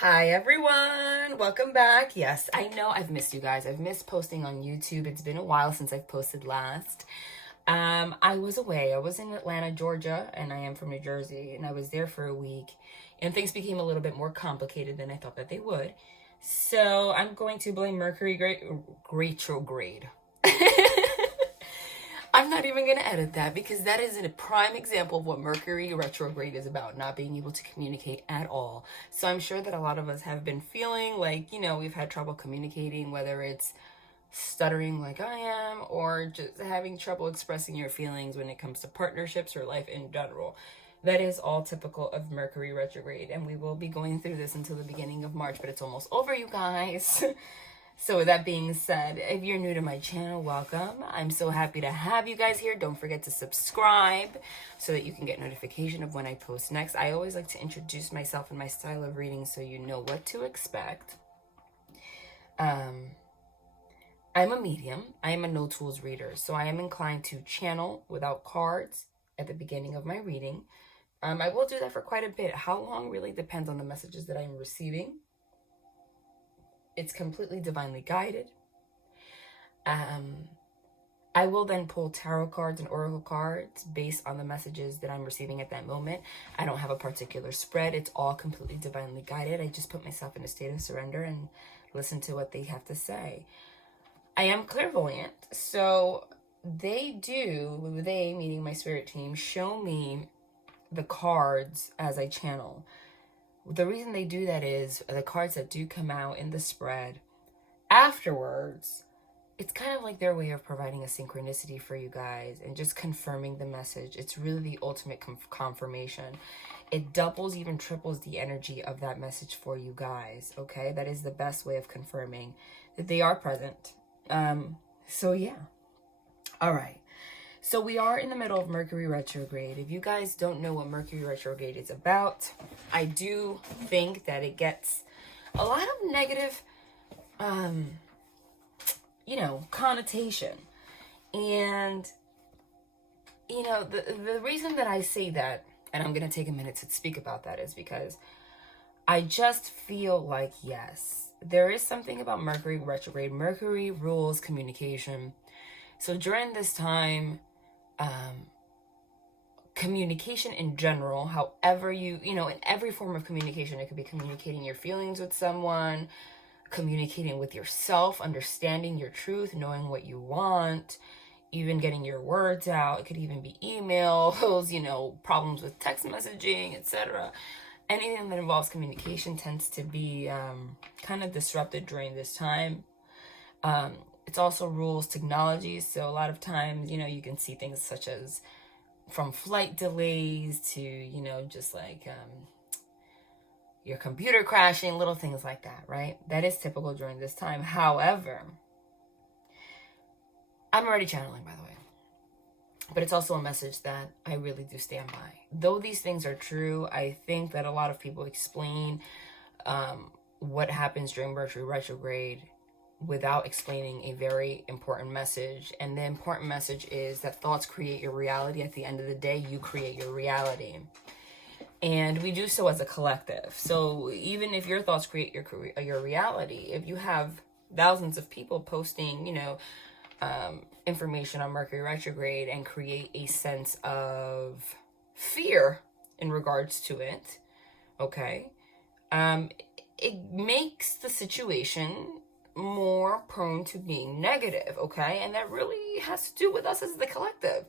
Hi everyone, welcome back. Yes, I know I've missed you guys. I've missed posting on YouTube. It's been a while since I've posted last. I was away. I was in Atlanta, Georgia, and I am from New Jersey, and I was there for a week, and things became a little bit more complicated than I thought that they would. So I'm going to blame Mercury Retrograde. I'm not even going to edit that because that is a prime example of what Mercury retrograde is about, not being able to communicate at all. So I'm sure that a lot of us have been feeling like, we've had trouble communicating, whether it's stuttering like I am or just having trouble expressing your feelings when it comes to partnerships or life in general. That is all typical of Mercury retrograde, and we will be going through this until the beginning of March, but it's almost over, you guys. So with that being said, if you're new to my channel, welcome. I'm so happy to have you guys here. Don't forget to subscribe so that you can get notification of when I post next. I always like to introduce myself and my style of reading so you know what to expect. I'm a medium. I am a no tools reader, so I am inclined to channel without cards at the beginning of my reading. I will do that for quite a bit. How long really depends on the messages that I'm receiving. It's completely divinely guided. I will then pull tarot cards and oracle cards based on the messages that I'm receiving at that moment. I don't have a particular spread. It's all completely divinely guided. I just put myself in a state of surrender and listen to what they have to say. I am clairvoyant, so they meaning my spirit team, show me the cards as I channel. The reason they do that is the cards that do come out in the spread afterwards, it's kind of like their way of providing a synchronicity for you guys and just confirming the message. It's really the ultimate confirmation. It doubles, even triples the energy of that message for you guys, okay? That is the best way of confirming that they are present. So yeah. All right. So we are in the middle of Mercury retrograde. If you guys don't know what Mercury retrograde is about, I do think that it gets a lot of negative, connotation. And, the reason that I say that, and I'm going to take a minute to speak about that, is because I just feel like, yes, there is something about Mercury retrograde. Mercury rules communication. So during this time, communication in general, however in every form of communication, it could be communicating your feelings with someone, communicating with yourself, understanding your truth, knowing what you want, even getting your words out. It could even be emails, problems with text messaging, etc. Anything that involves communication tends to be kind of disrupted during this time. It's also rules technology, so a lot of times, you can see things such as from flight delays to, just like your computer crashing, little things like that, right? That is typical during this time. However, I'm already channeling, by the way, but it's also a message that I really do stand by. Though these things are true, I think that a lot of people explain what happens during Mercury retrograde without explaining a very important message. And the important message is that thoughts create your reality. At the end of the day, you create your reality. And we do so as a collective. So even if your thoughts create your reality, if you have thousands of people posting, information on Mercury retrograde and create a sense of fear in regards to it, okay, it makes the situation more prone to being negative, okay? And that really has to do with us as the collective.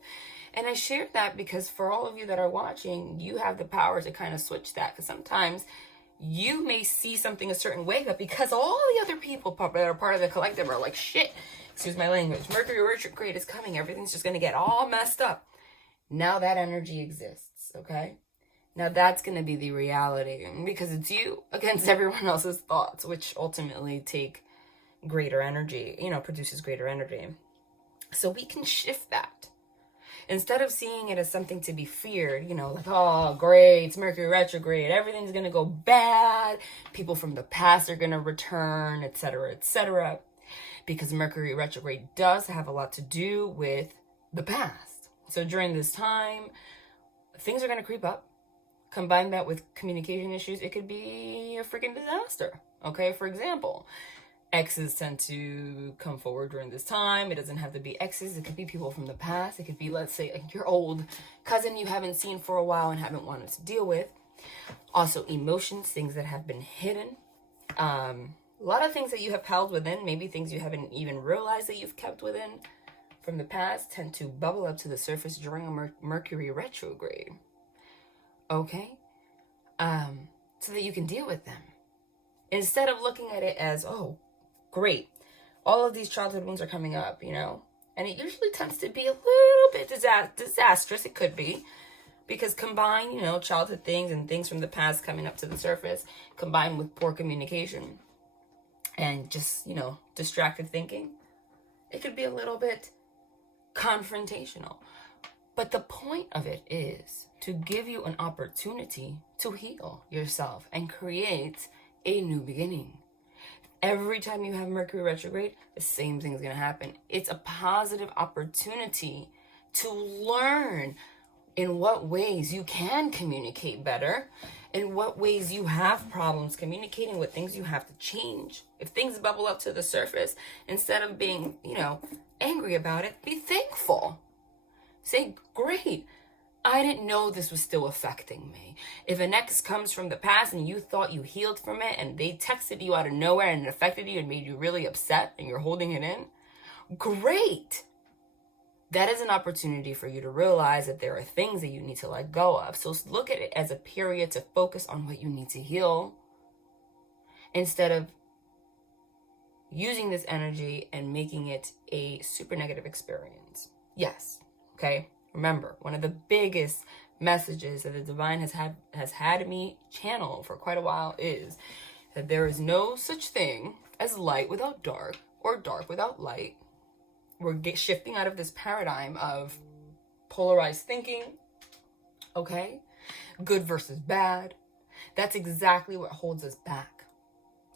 And I shared that because for all of you that are watching, you have the power to kind of switch that, because sometimes you may see something a certain way, but because all the other people that are part of the collective are like, shit, excuse my language, Mercury retrograde is coming, everything's just going to get all messed up. Now that energy exists, okay? Now that's going to be the reality, because it's you against everyone else's thoughts, which ultimately take greater energy, produces greater energy. So we can shift that. Instead of seeing it as something to be feared, like, oh, great, it's Mercury retrograde, everything's going to go bad, people from the past are going to return, etc., etc., because Mercury retrograde does have a lot to do with the past. So during this time, things are going to creep up. Combine that with communication issues, it could be a freaking disaster. Okay, for example, exes tend to come forward during this time. It doesn't have to be exes. It could be people from the past. It could be, let's say, your old cousin you haven't seen for a while and haven't wanted to deal with. Also, emotions, things that have been hidden. A lot of things that you have held within, maybe things you haven't even realized that you've kept within from the past, tend to bubble up to the surface during a Mercury retrograde. Okay? So that you can deal with them. Instead of looking at it as, oh, great, all of these childhood wounds are coming up, you know? And it usually tends to be a little bit disastrous. It could be. Because combine, you know, childhood things and things from the past coming up to the surface, combined with poor communication and just, you know, distracted thinking, it could be a little bit confrontational. But the point of it is to give you an opportunity to heal yourself and create a new beginning. Every time you have Mercury retrograde, the same thing is going to happen. It's a positive opportunity to learn in what ways you can communicate better, in what ways you have problems communicating, what things you have to change. If things bubble up to the surface, instead of being, you know, angry about it, be thankful. Say, great, I didn't know this was still affecting me. If an ex comes from the past and you thought you healed from it and they texted you out of nowhere and it affected you and made you really upset and you're holding it in, great. That is an opportunity for you to realize that there are things that you need to let go of. So look at it as a period to focus on what you need to heal instead of using this energy and making it a super negative experience. Yes. Okay. Remember, one of the biggest messages that the divine has had me channel for quite a while is that there is no such thing as light without dark or dark without light. We're shifting out of this paradigm of polarized thinking, okay? Good versus bad. That's exactly what holds us back,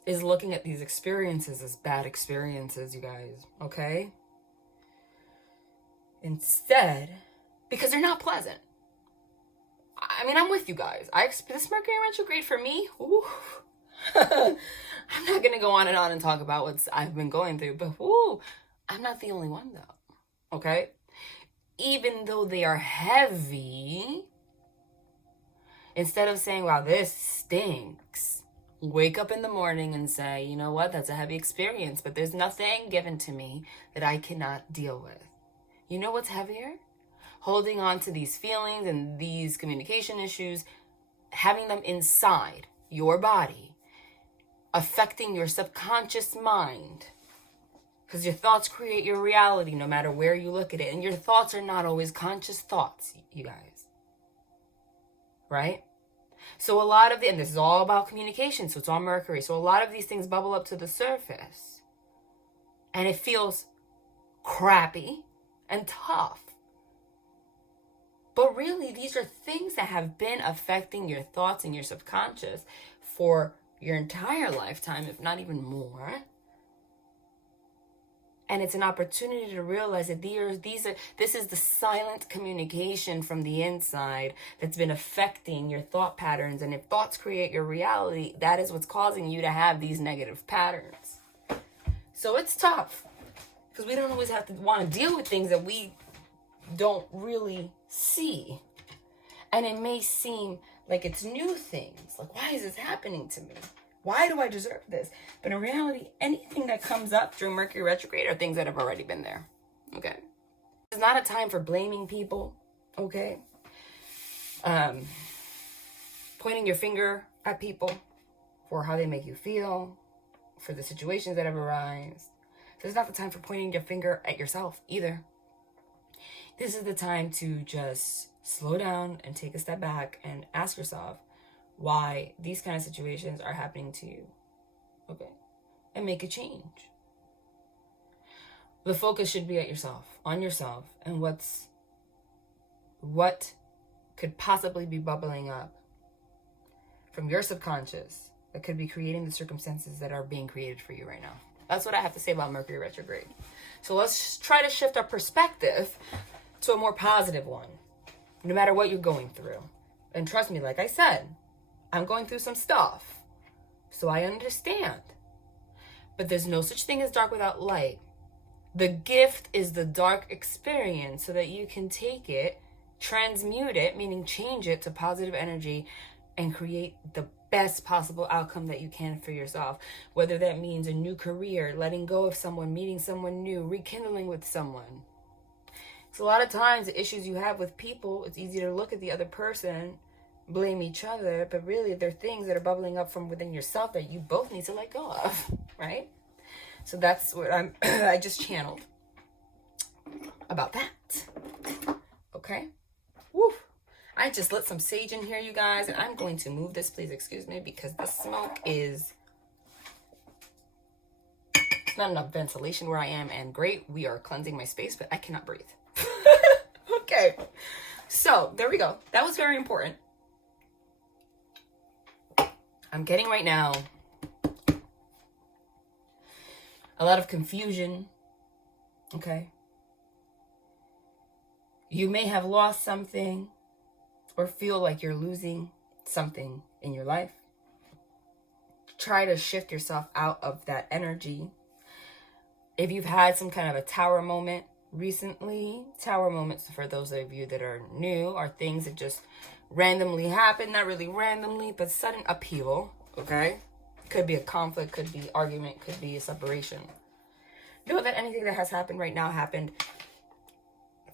is looking at these experiences as bad experiences, you guys, okay? Instead, because they're not pleasant. I mean, I'm with you guys. This Mercury retrograde for me, ooh, I'm not going to go on and talk about what I've been going through, but ooh, I'm not the only one though, okay? Even though they are heavy, instead of saying, wow, this stinks, wake up in the morning and say, you know what, that's a heavy experience, but there's nothing given to me that I cannot deal with. You know what's heavier? Holding on to these feelings and these communication issues, having them inside your body, affecting your subconscious mind. Because your thoughts create your reality no matter where you look at it. And your thoughts are not always conscious thoughts, you guys. Right? So a lot of and this is all about communication, so it's all Mercury. So a lot of these things bubble up to the surface. And it feels crappy and tough. But really, these are things that have been affecting your thoughts and your subconscious for your entire lifetime, if not even more. And it's an opportunity to realize that this is the silent communication from the inside that's been affecting your thought patterns. And if thoughts create your reality, that is what's causing you to have these negative patterns. So it's tough because we don't always have to want to deal with things that we don't really see. And it may seem like it's new things. Like, why is this happening to me? Why do I deserve this? But in reality, anything that comes up during Mercury retrograde are things that have already been there. Okay? It's not a time for blaming people. Okay? Pointing your finger at people for how they make you feel, for the situations that have arisen. This is not the time for pointing your finger at yourself either. This is the time to just slow down and take a step back and ask yourself why these kind of situations are happening to you. Okay? And make a change. The focus should be at yourself, on yourself, and what could possibly be bubbling up from your subconscious that could be creating the circumstances that are being created for you right now. That's what I have to say about Mercury retrograde. So let's try to shift our perspective to a more positive one. No matter what you're going through, And trust me, like I said, I'm going through some stuff. So I understand. But there's no such thing as dark without light. The gift is the dark experience so that you can take it, transmute it, meaning change it to positive energy and create the best possible outcome that you can for yourself. Whether that means a new career, letting go of someone, meeting someone new, rekindling with someone. So a lot of times the issues you have with people, it's easy to look at the other person, blame each other, but really they're things that are bubbling up from within yourself that you both need to let go of, right? So that's what I just channeled about that. Okay? Woo! I just lit some sage in here, you guys, and I'm going to move this, please excuse me, because the smoke is not enough ventilation where I am, and great, we are cleansing my space, but I cannot breathe. Okay, so there we go. That was very important. I'm getting right now a lot of confusion, okay? You may have lost something or feel like you're losing something in your life. Try to shift yourself out of that energy. If you've had some kind of a tower moment recently, tower moments, for those of you that are new, are things that just randomly happen, not really randomly, but sudden upheaval, okay? Could be a conflict, could be argument, could be a separation. Know that anything that has happened right now happened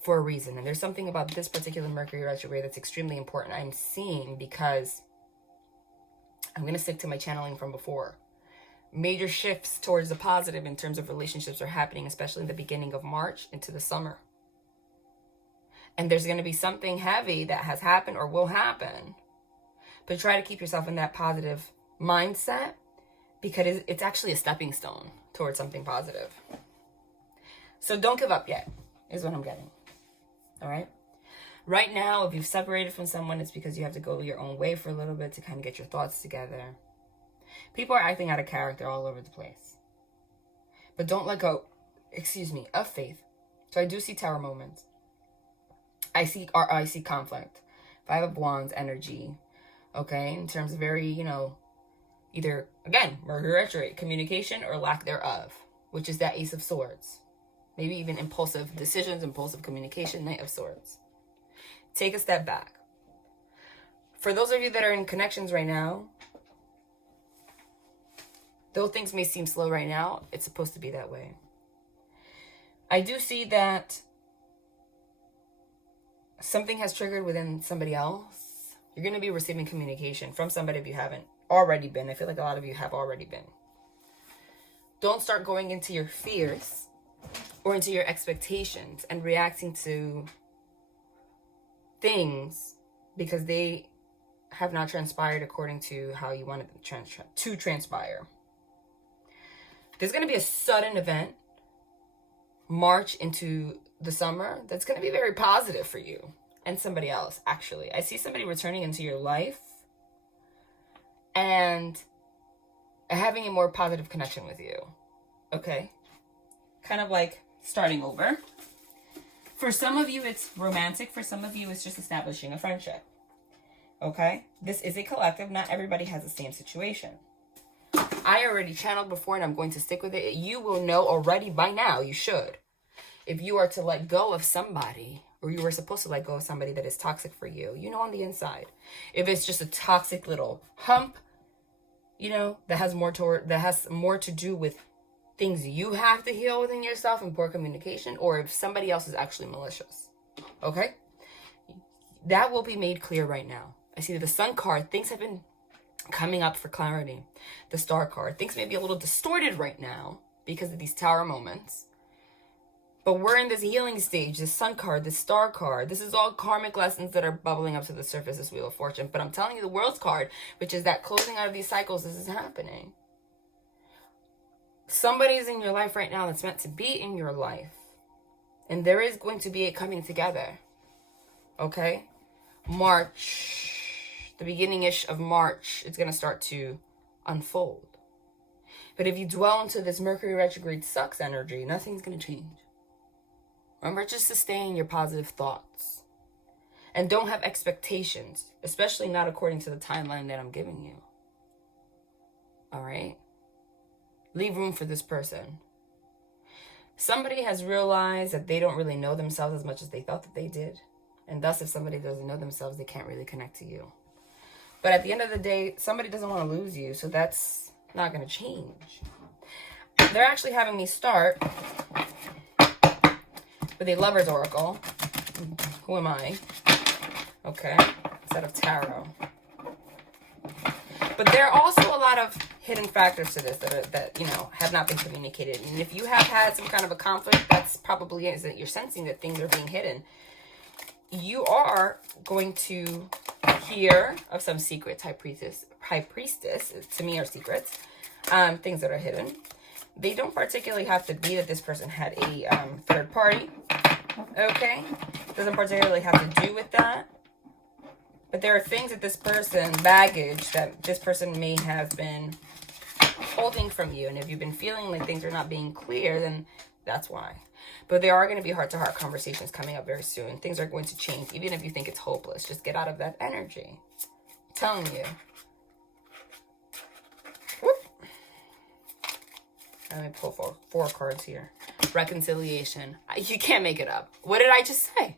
for a reason. And there's something about this particular Mercury retrograde that's extremely important, I'm seeing, because I'm going to stick to my channeling from before. Major shifts towards the positive in terms of relationships are happening, especially in the beginning of March into the summer. And there's going to be something heavy that has happened or will happen. But try to keep yourself in that positive mindset, because it's actually a stepping stone towards something positive. So don't give up yet, is what I'm getting. All right? Right now, if you've separated from someone, it's because you have to go your own way for a little bit to kind of get your thoughts together. People are acting out of character all over the place. But don't let go, of faith. So I do see tower moments. I see conflict. 5 of Wands energy. Okay? In terms of very, either, again, Mercury retrograde, communication or lack thereof, which is that Ace of Swords. Maybe even impulsive decisions, impulsive communication, Knight of Swords. Take a step back. For those of you that are in connections right now, though things may seem slow right now, it's supposed to be that way. I do see that something has triggered within somebody else. You're going to be receiving communication from somebody if you haven't already been. I feel like a lot of you have already been. Don't start going into your fears or into your expectations and reacting to things because they have not transpired according to how you wanted them to transpire. There's going to be a sudden event, March into the summer, that's going to be very positive for you and somebody else, actually. I see somebody returning into your life and having a more positive connection with you, okay? Kind of like starting over. For some of you, it's romantic. For some of you, it's just establishing a friendship, okay? This is a collective. Not everybody has the same situation. I already channeled before and I'm going to stick with it. You will know already by now, you should. If you are to let go of somebody, or you were supposed to let go of somebody that is toxic for you, you know on the inside. If it's just a toxic little hump, that has more to do with things you have to heal within yourself and poor communication, or if somebody else is actually malicious. Okay? That will be made clear right now. I see that the Sun card, things have been coming up for clarity. The Star card, things may be a little distorted right now because of these tower moments. But we're in this healing stage, this Sun card, this Star card. This is all karmic lessons that are bubbling up to the surface, this Wheel of Fortune. But I'm telling you, the World's card, which is that closing out of these cycles, this is happening. Somebody's in your life right now that's meant to be in your life. And there is going to be a coming together. Okay? March, the beginning-ish of March, it's going to start to unfold. But if you dwell into this Mercury retrograde sucks energy, nothing's going to change. Remember just to stay in your positive thoughts. And don't have expectations, especially not according to the timeline that I'm giving you. All right? Leave room for this person. Somebody has realized that they don't really know themselves as much as they thought that they did. And thus, if somebody doesn't know themselves, they can't really connect to you. But at the end of the day, somebody doesn't want to lose you, so that's not going to change. They're actually having me start with a Lover's Oracle. Who am I? Okay, set of tarot. But there are also a lot of hidden factors to this that you know, have not been communicated. And if you have had some kind of a conflict, that's probably is that you're sensing that things are being hidden. You are going to hear of some secrets. High priestess, to me, are secrets. Things that are hidden. They don't particularly have to be that this person had a third party. Okay? Doesn't particularly have to do with that. But there are things that this person, baggage, that this person may have been holding from you. And if you've been feeling like things are not being clear, then that's why. But there are going to be heart-to-heart conversations coming up very soon. Things are going to change. Even if you think it's hopeless, just get out of that energy. I'm telling you. Whoop. Let me pull four cards here. Reconciliation. You can't make it up. What did I just say?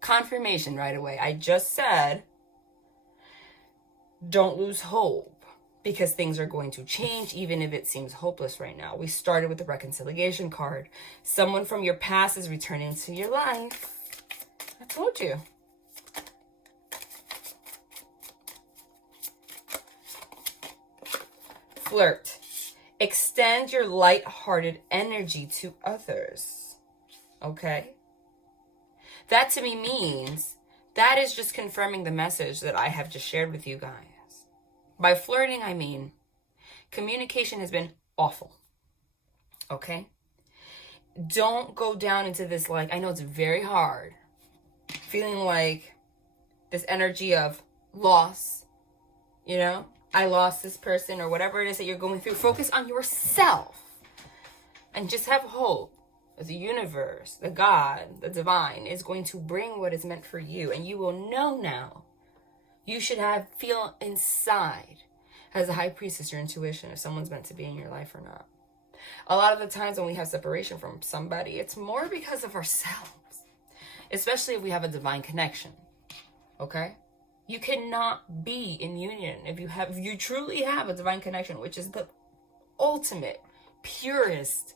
Confirmation right away. I just said, don't lose hope, because things are going to change even if it seems hopeless right now. We started with the reconciliation card. Someone from your past is returning to your life. I told you. Flirt. Extend your light-hearted energy to others. Okay? That to me means that is just confirming the message that I have just shared with you guys. By flirting, I mean communication has been awful. Okay? Don't go down into this, like, I know it's very hard, feeling like this energy of loss, you know? I lost this person, or whatever it is that you're going through. Focus on yourself and just have hope. The universe, the God, the divine is going to bring what is meant for you, and you will know now. You should feel inside, as a high priestess, your intuition, if someone's meant to be in your life or not. A lot of the times when we have separation from somebody, it's more because of ourselves, especially if we have a divine connection. Okay? You cannot be in union if you truly have a divine connection, which is the ultimate, purest,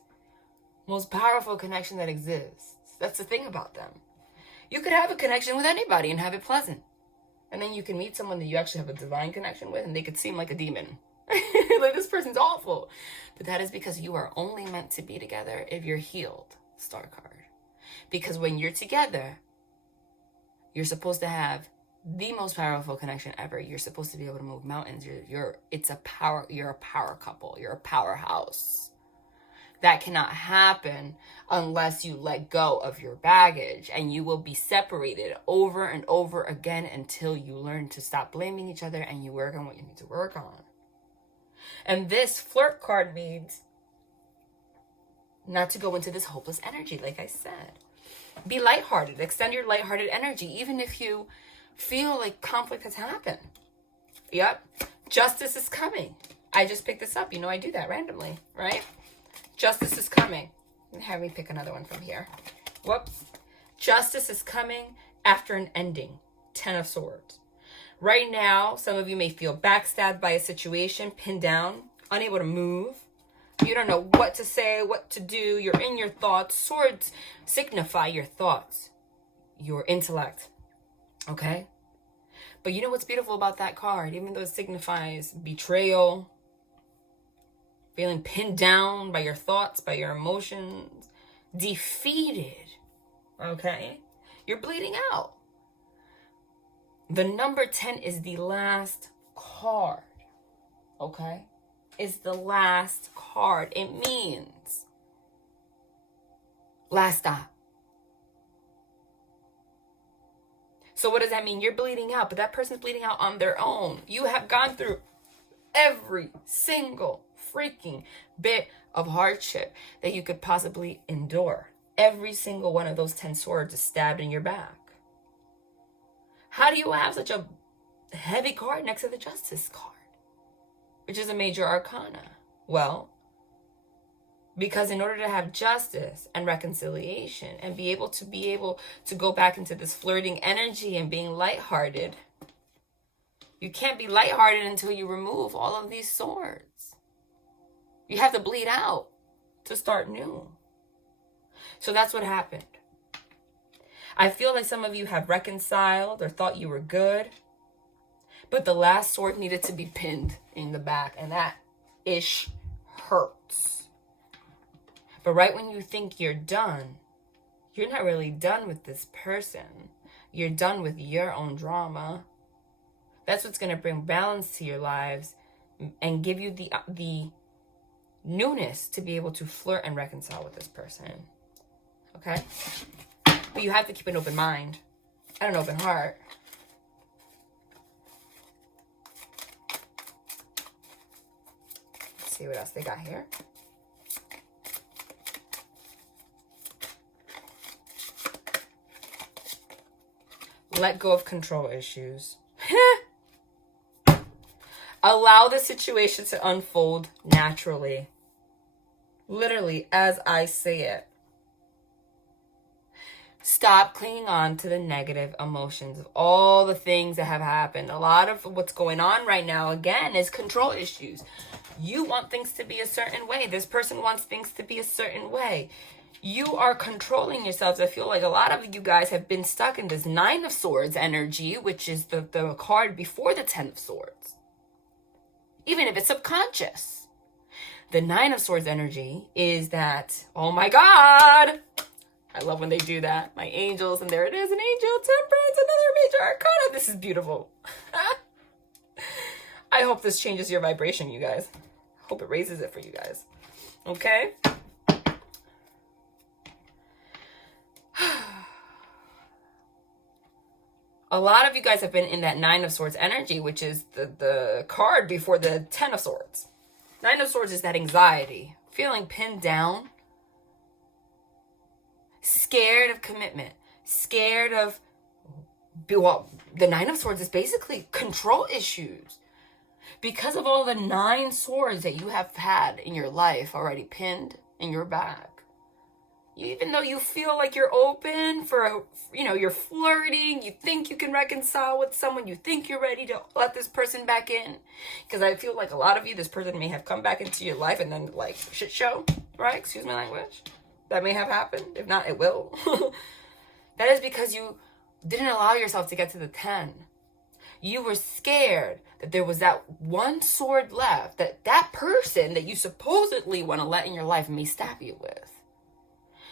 most powerful connection that exists. That's the thing about them. You could have a connection with anybody and have it pleasant. And then you can meet someone that you actually have a divine connection with, and they could seem like a demon. Like, this person's awful. But that is because you are only meant to be together if you're healed, Star card. Because when you're together, you're supposed to have the most powerful connection ever. You're supposed to be able to move mountains. You're a power couple. You're a powerhouse. That cannot happen unless you let go of your baggage, and you will be separated over and over again until you learn to stop blaming each other and you work on what you need to work on. And this flirt card means not to go into this hopeless energy, like I said. Be lighthearted. Extend your lighthearted energy, even if you feel like conflict has happened. Yep. Justice is coming. I just picked this up. You know, I do that randomly, right? Justice is coming. Have me pick another one from here. Whoops. Justice is coming after an ending. 10 of Swords. Right now, some of you may feel backstabbed by a situation, pinned down, unable to move. You don't know what to say, what to do. You're in your thoughts. Swords signify your thoughts, your intellect. Okay? But you know what's beautiful about that card? Even though it signifies betrayal, feeling pinned down by your thoughts, by your emotions, defeated, okay? You're bleeding out. The number 10 is the last card, okay? It's the last card. It means last stop. So what does that mean? You're bleeding out, but that person's bleeding out on their own. You have gone through every single freaking bit of hardship that you could possibly endure. Every single one of those 10 swords is stabbed in your back. How do you have such a heavy card next to the Justice card, which is a major arcana? Well, because in order to have justice and reconciliation and be able to go back into this flirting energy and being lighthearted, you can't be lighthearted until you remove all of these swords. You have to bleed out to start new. So that's what happened. I feel like some of you have reconciled or thought you were good, but the last sword needed to be pinned in the back, and that ish hurts. But right when you think you're done, you're not really done with this person. You're done with your own drama. That's what's going to bring balance to your lives and give you the newness to be able to flirt and reconcile with this person. Okay? But you have to keep an open mind and an open heart. Let's see what else they got here. Let go of control issues. Allow the situation to unfold naturally. Literally, as I say it. Stop clinging on to the negative emotions of all the things that have happened. A lot of what's going on right now, again, is control issues. You want things to be a certain way. This person wants things to be a certain way. You are controlling yourselves. I feel like a lot of you guys have been stuck in this 9 of Swords energy, which is the card before the 10 of Swords. Even if it's subconscious. The 9 of Swords energy is that, oh my God, I love when they do that. My angels, and there it is, an angel, Temperance, another major arcana. This is beautiful. I hope this changes your vibration, you guys. I hope it raises it for you guys. Okay? A lot of you guys have been in that 9 of Swords energy, which is the card before the 10 of Swords. 9 of Swords is that anxiety, feeling pinned down, scared of commitment, scared of, well, the 9 of Swords is basically control issues. Because of all the 9 swords that you have had in your life already pinned in your back. Even though you feel like you're open for, you're flirting, you think you can reconcile with someone, you think you're ready to let this person back in. Because I feel like a lot of you, this person may have come back into your life and then, like, shit show, right? Excuse my language. That may have happened. If not, it will. That is because you didn't allow yourself to get to the 10. You were scared that there was that one sword left, that person that you supposedly want to let in your life may stab you with.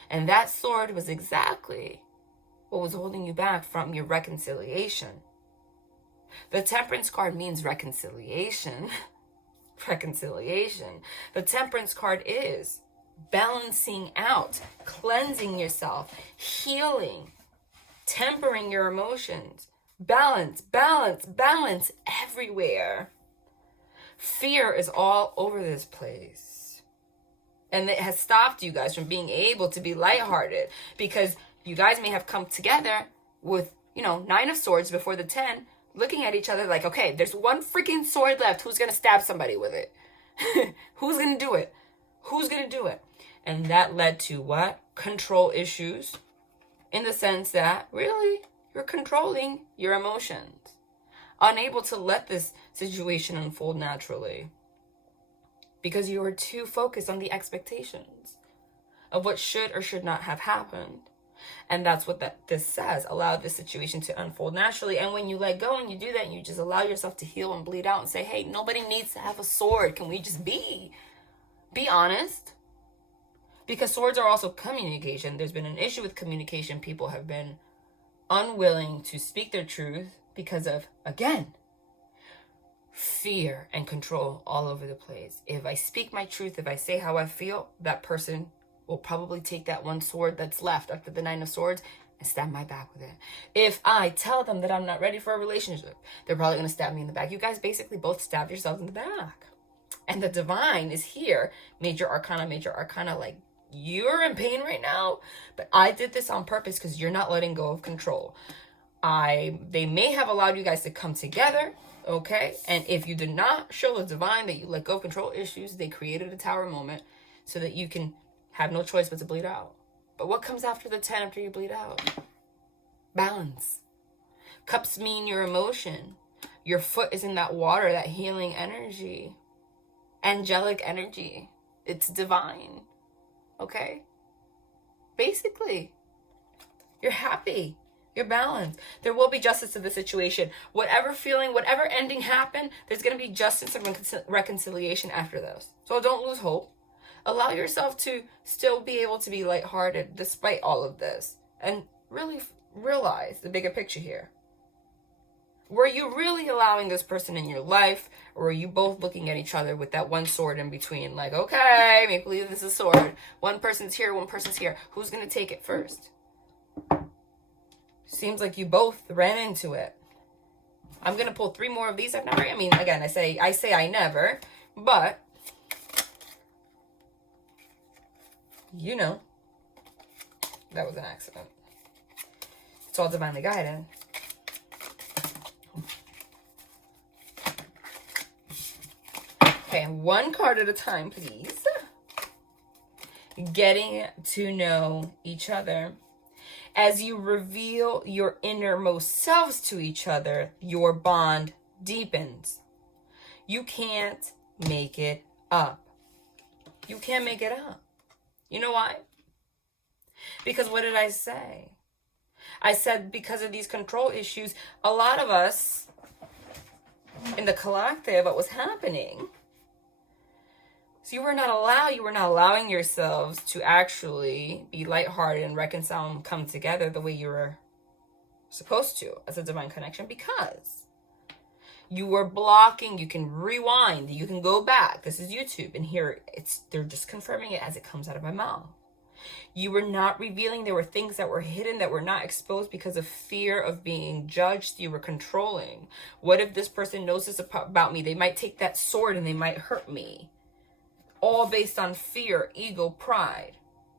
And that sword was exactly what was holding you back from your reconciliation. The Temperance card means reconciliation. Reconciliation. The Temperance card is balancing out, cleansing yourself, healing, tempering your emotions. Balance, balance, balance everywhere. Fear is all over this place. And it has stopped you guys from being able to be lighthearted because you guys may have come together with, 9 of Swords before the 10, looking at each other like, okay, there's one freaking sword left. Who's going to stab somebody with it? Who's going to do it? Who's going to do it? And that led to what? Control issues, in the sense that, really, you're controlling your emotions. Unable to let this situation unfold naturally. Because you were too focused on the expectations of what should or should not have happened. And that's what this says. Allow this situation to unfold naturally. And when you let go and you do that, you just allow yourself to heal and bleed out and say, hey, nobody needs to have a sword. Can we just be? Be honest. Because swords are also communication. There's been an issue with communication. People have been unwilling to speak their truth because of, again, fear and control all over the place. If I speak my truth, if I say how I feel, that person will probably take that one sword that's left after the 9 of Swords and stab my back with it. If I tell them that I'm not ready for a relationship, they're probably going to stab me in the back. You guys basically both stabbed yourselves in the back. And the divine is here. Major arcana, like, you're in pain right now, but I did this on purpose because you're not letting go of control. They may have allowed you guys to come together, okay? And if you did not show the divine that you let go of control issues, they created a tower moment so that you can have no choice but to bleed out. But what comes after the 10 after you bleed out? Balance. Cups mean your emotion. Your foot is in that water, that healing energy. Angelic energy. It's divine. Okay? Basically, you're happy. You're balanced. There will be justice to the situation. Whatever feeling, whatever ending happened, there's going to be justice and reconciliation after those. So don't lose hope. Allow yourself to still be able to be lighthearted despite all of this. And really realize the bigger picture here. Were you really allowing this person in your life, or are you both looking at each other with that one sword in between? Like, okay, make believe this is a sword. One person's here, one person's here. Who's going to take it first? Seems like you both ran into it. I'm going to pull 3 more of these. Again, I say I never, but you know, that was an accident. It's all divinely guided. Okay, 1 card at a time, please. Getting to know each other. As you reveal your innermost selves to each other, your bond deepens. You can't make it up. You can't make it up. You know why? Because what did I say? I said because of these control issues, a lot of us in the collective, what was happening, so you were not allowing yourselves to actually be lighthearted and reconcile and come together the way you were supposed to as a divine connection, because you were blocking. You can rewind, you can go back. This is YouTube, and here they're just confirming it as it comes out of my mouth. You were not revealing. There were things that were hidden, that were not exposed because of fear of being judged. You were controlling. What if this person knows this about me? They might take that sword and they might hurt me. All based on fear, ego, pride.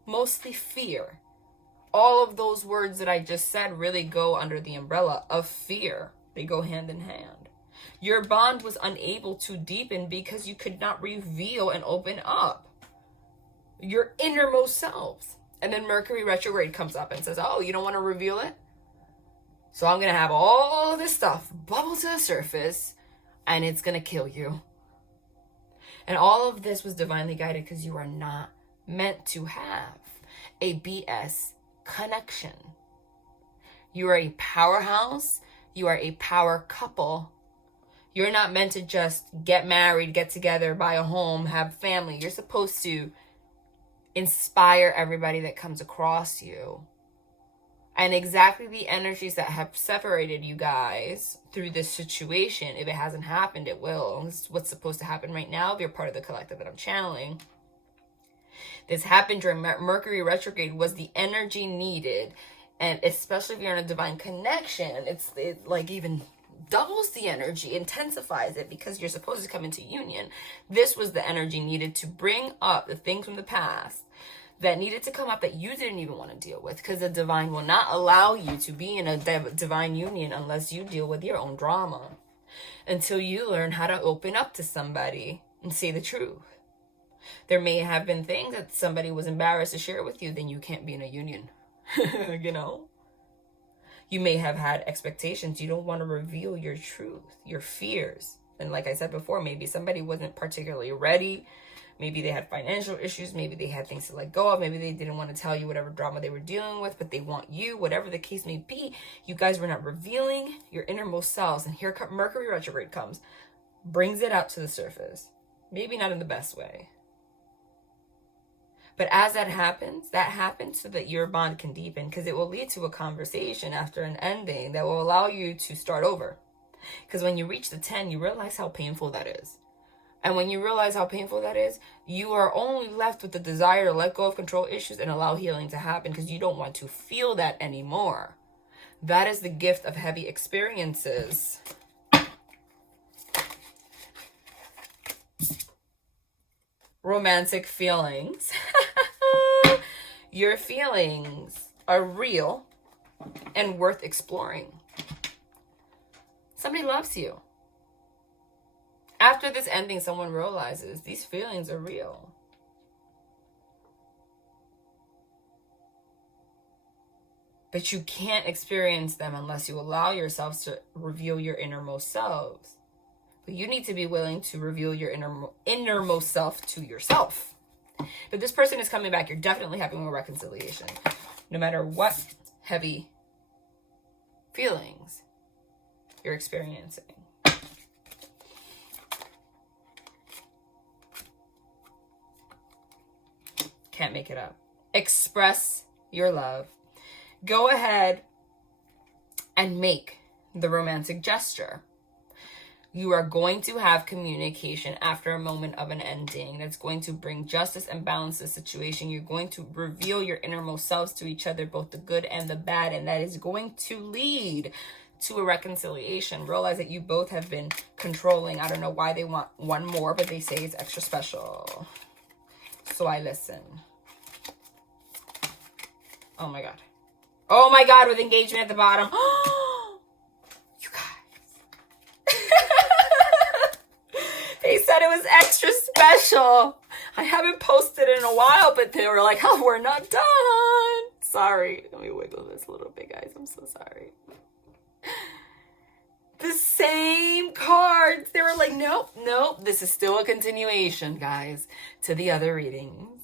Mostly fear. All of those words that I just said really go under the umbrella of fear. They go hand in hand. Your bond was unable to deepen because you could not reveal and open up your innermost selves. And then Mercury Retrograde comes up and says, oh, you don't want to reveal it? So I'm going to have all this stuff bubble to the surface, and it's going to kill you. And all of this was divinely guided because you are not meant to have a BS connection. You are a powerhouse. You are a power couple. You're not meant to just get married, get together, buy a home, have family. You're supposed to inspire everybody that comes across you. And exactly the energies that have separated you guys through this situation, if it hasn't happened, it will. This is what's supposed to happen right now if you're part of the collective that I'm channeling. This happened during Mercury Retrograde, was the energy needed. And especially if you're in a divine connection, it like even doubles the energy, intensifies it, because you're supposed to come into union. This was the energy needed to bring up the things from the past that needed to come up that you didn't even want to deal with, because the divine will not allow you to be in a divine union unless you deal with your own drama, until you learn how to open up to somebody and say the truth. There may have been things that somebody was embarrassed to share with you, then you can't be in a union. You know? You may have had expectations. You don't want to reveal your truth, your fears. And like I said before, maybe somebody wasn't particularly ready. Maybe they had financial issues. Maybe they had things to let go of. Maybe they didn't want to tell you whatever drama they were dealing with, but they want you, whatever the case may be. You guys were not revealing your innermost selves. And here Mercury Retrograde comes, brings it out to the surface. Maybe not in the best way. But as that happens so that your bond can deepen, because it will lead to a conversation after an ending that will allow you to start over. Because when you reach the 10, you realize how painful that is. And when you realize how painful that is, you are only left with the desire to let go of control issues and allow healing to happen, because you don't want to feel that anymore. That is the gift of heavy experiences. Romantic feelings. Your feelings are real and worth exploring. Somebody loves you. After this ending, someone realizes these feelings are real. But you can't experience them unless you allow yourselves to reveal your innermost selves. But you need to be willing to reveal your innermost self to yourself. But this person is coming back. You're definitely having a reconciliation. No matter what heavy feelings you're experiencing. Can't make it up. Express your love. Go ahead and make the romantic gesture. You are going to have communication after a moment of an ending that's going to bring justice and balance to the situation. You're going to reveal your innermost selves to each other, both the good and the bad, and that is going to lead to a reconciliation. Realize that you both have been controlling. I don't know why they want one more, but they say it's extra special. So I listen. Oh my God. Oh my God, with engagement at the bottom. You guys. They said it was extra special. I haven't posted in a while, but they were like, oh, we're not done. Sorry. Let me wiggle this a little bit, guys. I'm so sorry. The same cards. They were like, nope, nope. This is still a continuation, guys, to the other readings.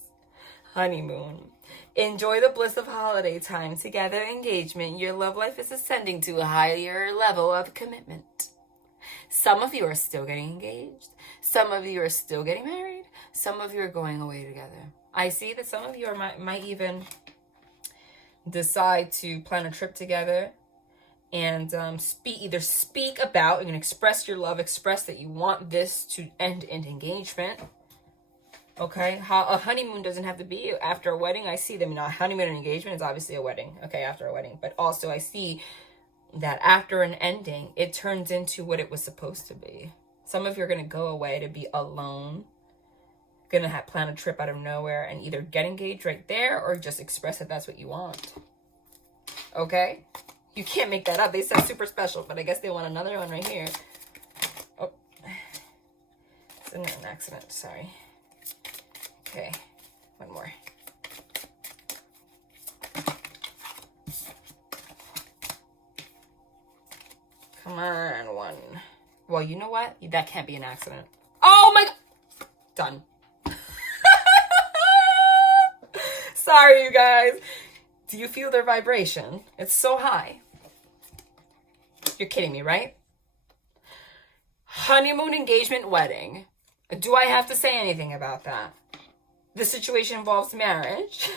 Honeymoon. Enjoy the bliss of holiday time together, engagement. Your love life is ascending to a higher level of commitment. Some of you are still getting engaged. Some of you are still getting married. Some of you are going away together. I see that some of you might even decide to plan a trip together and either speak about and express your love, express that you want this to end in engagement. Okay, a honeymoon doesn't have to be after a wedding. I see them, honeymoon and engagement is obviously a wedding. Okay, after a wedding. But also I see that after an ending, it turns into what it was supposed to be. Some of you are going to go away to be alone. Going to plan a trip out of nowhere and either get engaged right there or just express that that's what you want. Okay? You can't make that up. They said super special, but I guess they want another one right here. Oh, it's an accident. Sorry. Okay, one more. Come on, one. Well, you know what? That can't be an accident. Oh my God! Done. Sorry, you guys. Do you feel their vibration? It's so high. You're kidding me, right? Honeymoon, engagement, wedding. Do I have to say anything about that? The situation involves marriage.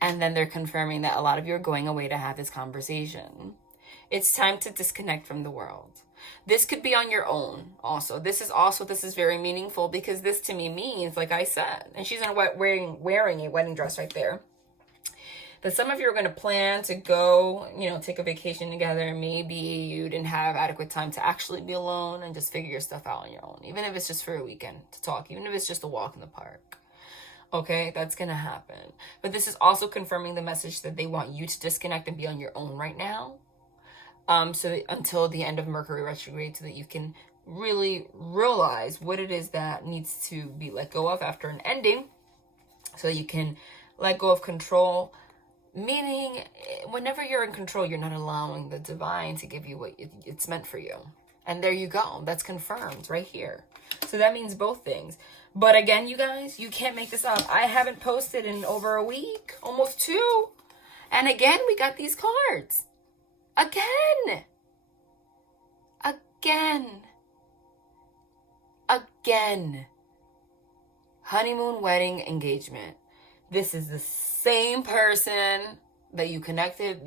And then they're confirming that a lot of you are going away to have this conversation. It's time to disconnect from the world. This could be on your own also. This is very meaningful because this to me means, like I said, and she's wearing a wedding dress right there, that some of you are going to plan to go, take a vacation together. Maybe you didn't have adequate time to actually be alone and just figure your stuff out on your own. Even if it's just for a weekend to talk, even if it's just a walk in the park. Okay, that's going to happen. But this is also confirming the message that they want you to disconnect and be on your own right now. Until the end of Mercury Retrograde, so that you can really realize what it is that needs to be let go of after an ending. So you can let go of control. Meaning, whenever you're in control, you're not allowing the divine to give you what it's meant for you. And there you go. That's confirmed right here. So that means both things. But again, you guys, you can't make this up. I haven't posted in over a week, almost 2. And again, we got these cards. Again. Honeymoon, wedding, engagement. This is the same person that you connected.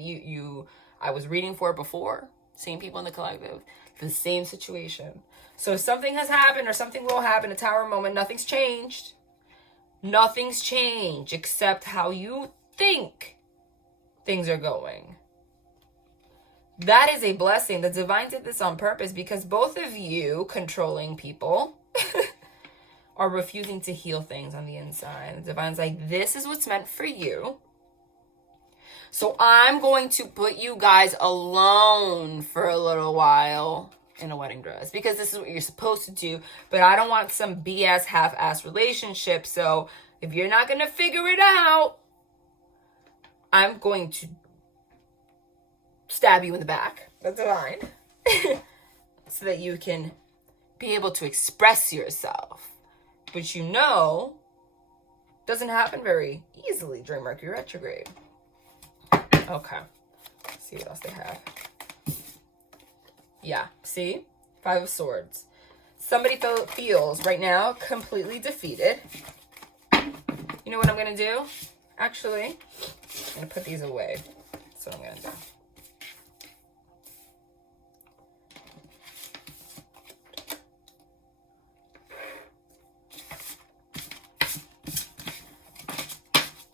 I was reading for before. Same people in the collective. The same situation. So if something has happened or something will happen, a tower moment, nothing's changed. Nothing's changed except how you think things are going. That is a blessing. The divine did this on purpose because both of you controlling people are refusing to heal things on the inside. The divine's like, this is what's meant for you. So I'm going to put you guys alone for a little while in a wedding dress because this is what you're supposed to do. But I don't want some BS half-ass relationship. So if you're not going to figure it out, I'm going to stab you in the back. That's fine. So that you can be able to express yourself. Which you know doesn't happen very easily during Mercury retrograde. Okay. Let's see what else they have. Yeah, see? 5 of Swords. Somebody feels right now completely defeated. You know what I'm going to do? Actually, I'm going to put these away. That's what I'm going to do.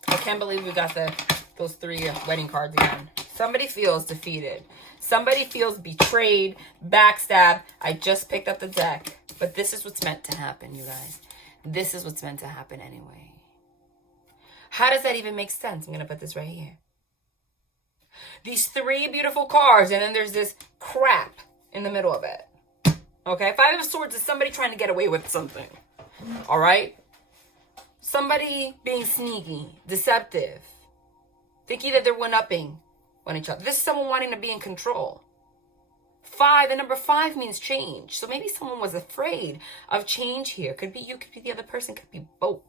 I can't believe we got those 3 wedding cards again. Somebody feels defeated. Somebody feels betrayed, backstabbed. I just picked up the deck. But this is what's meant to happen, you guys. This is what's meant to happen anyway. How does that even make sense? I'm going to put this right here. These 3 beautiful cards, and then there's this crap in the middle of it. Okay? 5 of Swords is somebody trying to get away with something. All right? Somebody being sneaky, deceptive, thinking that they're one-upping on each other. This is someone wanting to be in control. 5, the number 5 means change. So maybe someone was afraid of change here. Could be you, could be the other person, could be both.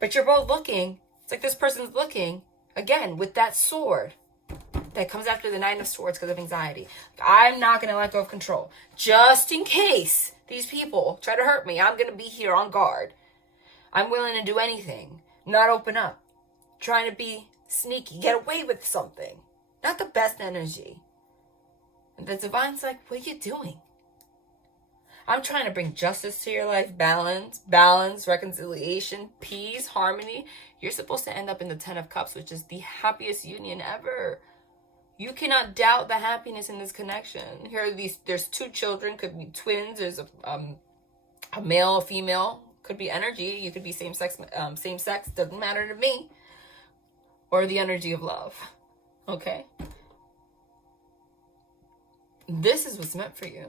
But you're both looking. It's like this person's looking, again, with that sword that comes after the 9 of Swords because of anxiety. I'm not going to let go of control. Just in case these people try to hurt me, I'm going to be here on guard. I'm willing to do anything. Not open up. Trying to be sneaky. Get away with something. Not the best energy. And the Divine's like, what are you doing? I'm trying to bring justice to your life. Balance, reconciliation, peace, harmony. You're supposed to end up in the 10 of Cups, which is the happiest union ever. You cannot doubt the happiness in this connection. Here are there's 2 children, could be twins. There's a male, a female, could be energy. You could be same sex, doesn't matter to me. Or the energy of love. Okay? This is what's meant for you.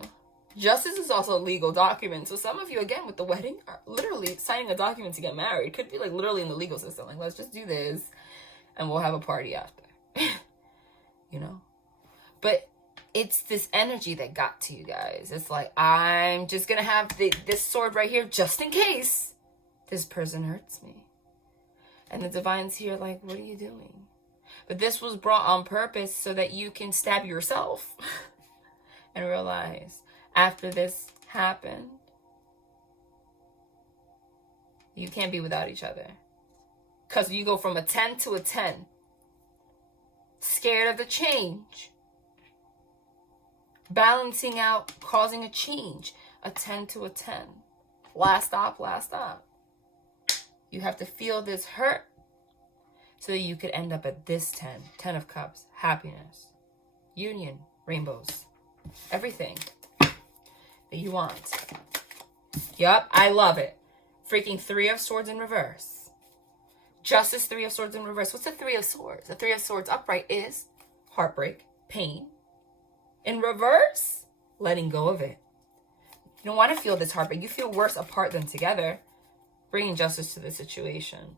Justice is also a legal document. So some of you, again, with the wedding, are literally signing a document to get married. It could be like literally in the legal system. Like, let's just do this and we'll have a party after. You know? But it's this energy that got to you guys. It's like, I'm just going to have this sword right here just in case this person hurts me. And the Divine's here like, what are you doing? But this was brought on purpose so that you can stab yourself and realize after this happened, you can't be without each other. Because you go from a 10 to a 10. Scared of the change. Balancing out, causing a change. A 10 to a 10. Last stop, last stop. You have to feel this hurt so that you could end up at this 10. 10 of Cups. Happiness. Union. Rainbows. Everything that you want. Yup, I love it. Freaking 3 of Swords in reverse. Justice, 3 of Swords in reverse. What's the 3 of Swords? The 3 of Swords upright is heartbreak, pain. In reverse, letting go of it. You don't want to feel this heartbreak. You feel worse apart than together. Bringing justice to the situation.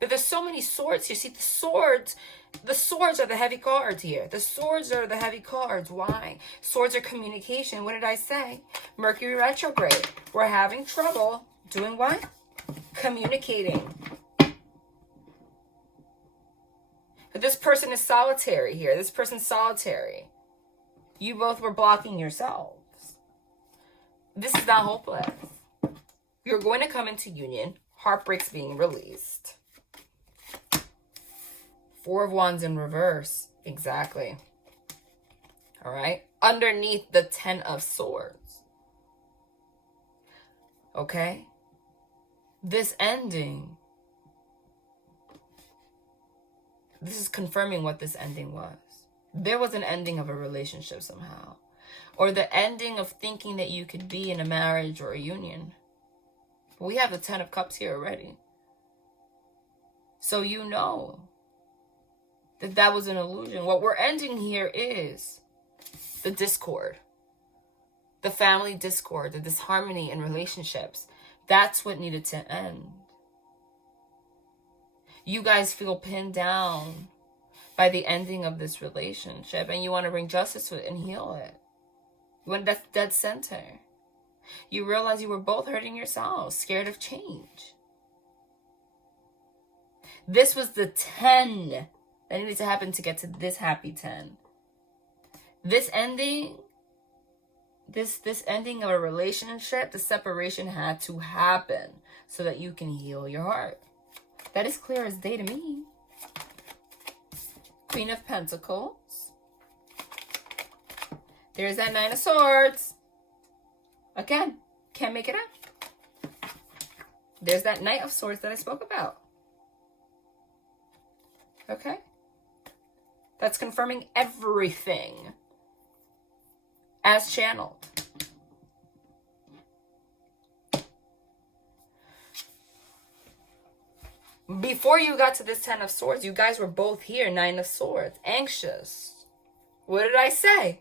But there's so many swords here. See, the swords are the heavy cards here. The swords are the heavy cards. Why? Swords are communication. What did I say? Mercury retrograde. We're having trouble doing what? Communicating. But this person is solitary here. This person's solitary. You both were blocking yourselves. This is not hopeless. You're going to come into union. Heartbreak's being released. 4 of Wands in reverse. Exactly. All right. Underneath the 10 of Swords. Okay. This ending. This is confirming what this ending was. There was an ending of a relationship somehow. Or the ending of thinking that you could be in a marriage or a union. We have the 10 of Cups here already. So you know that that was an illusion. What we're ending here is the discord, the family discord, the disharmony in relationships. That's what needed to end. You guys feel pinned down by the ending of this relationship, and you want to bring justice to it and heal it. You want that dead center. You realize you were both hurting yourselves, scared of change. This was the 10 that needed to happen to get to this happy 10. This ending, this ending of a relationship, the separation had to happen so that you can heal your heart. That is clear as day to me. Queen of Pentacles. There's that Nine of Swords. Again, can't make it up. There's that Knight of Swords that I spoke about. Okay? That's confirming everything as channeled. Before you got to this 10 of Swords, you guys were both here, 9 of Swords, anxious. What did I say?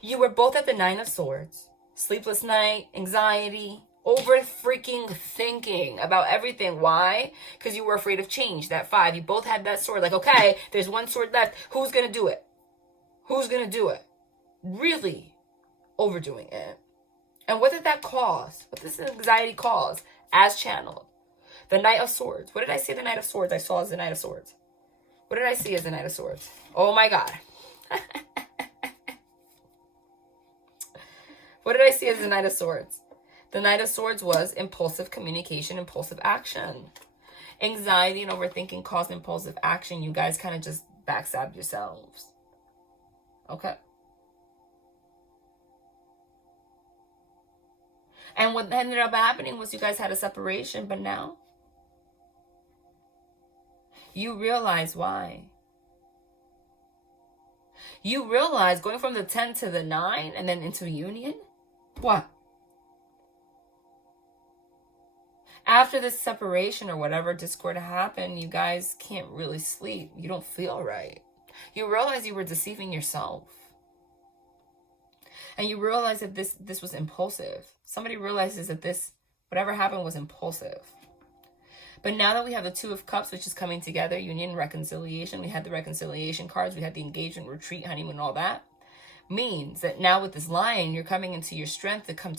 You were both at the 9 of Swords. Sleepless night, anxiety, over freaking thinking about everything. Why? Because you were afraid of change. That 5, you both had that sword. Like, okay, there's one sword left. Who's going to do it? Who's going to do it? Really overdoing it. And what did that cause? What does anxiety cause as channeled? The Knight of Swords. What did I say the Knight of Swords I saw as the Knight of Swords? What did I see as the Knight of Swords? Oh my God. What did I see as the Knight of Swords? The Knight of Swords was impulsive communication, impulsive action. Anxiety and overthinking caused impulsive action. You guys kind of just backstabbed yourselves. Okay? And what ended up happening was you guys had a separation, but now you realize why. You realize going from the 10 to the 9 and then into union. What? After this separation or whatever discord happened, you guys can't really sleep. You don't feel right. You realize you were deceiving yourself. And you realize that this was impulsive. Somebody realizes that this, whatever happened, was impulsive. But now that we have the 2 of Cups, which is coming together, union, reconciliation, we had the reconciliation cards, we had the engagement, retreat, honeymoon, all that, means that now with this Lion, you're coming into your strength to come